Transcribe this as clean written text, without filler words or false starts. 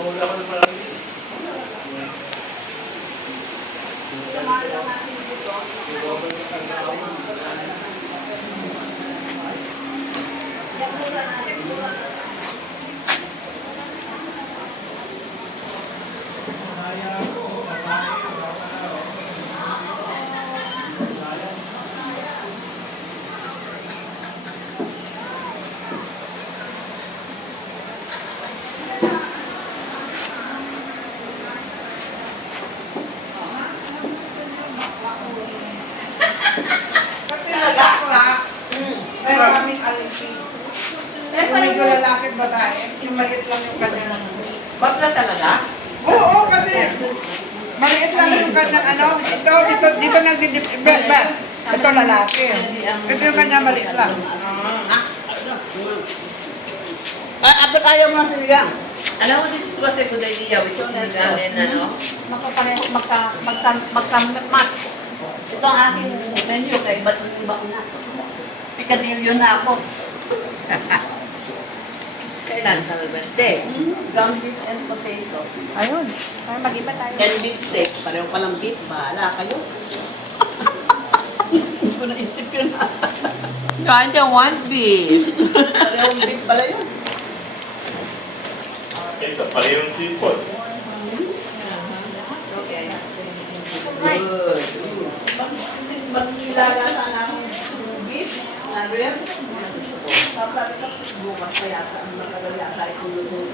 Nakahula ko ng marami. Maraming allergy. Yung medyo lalakit babae, yung maliit lang yung kanyang... Bakla talaga? Oo, kasi maliit lang yung kanyang ano, dito nagdidip-ibet ba? Ito lalaki. Kasi yung kanya maliit lang. Abot ayaw mo ng sinigang. Alam mo, this was a good idea with sinigang and ano? Magka-mat. Ito ang aking menu, kaya ba't iba ko na? Picadillo na ako. Kailan sa Wednesday? Ground beef and potato. Ayun, ay mag-iba tayo. And beef steak. Pareho palang beef. Bahala kayo. Hindi ko naisip yun. Kinda want beef. Parehong beef pala yun. Ito pala yung sipon. Okay. Good. Mag-ilaga sana akong beef. Ribs. Tapos sabi ko, bukas pa yata. Ang matagal yata itong luto.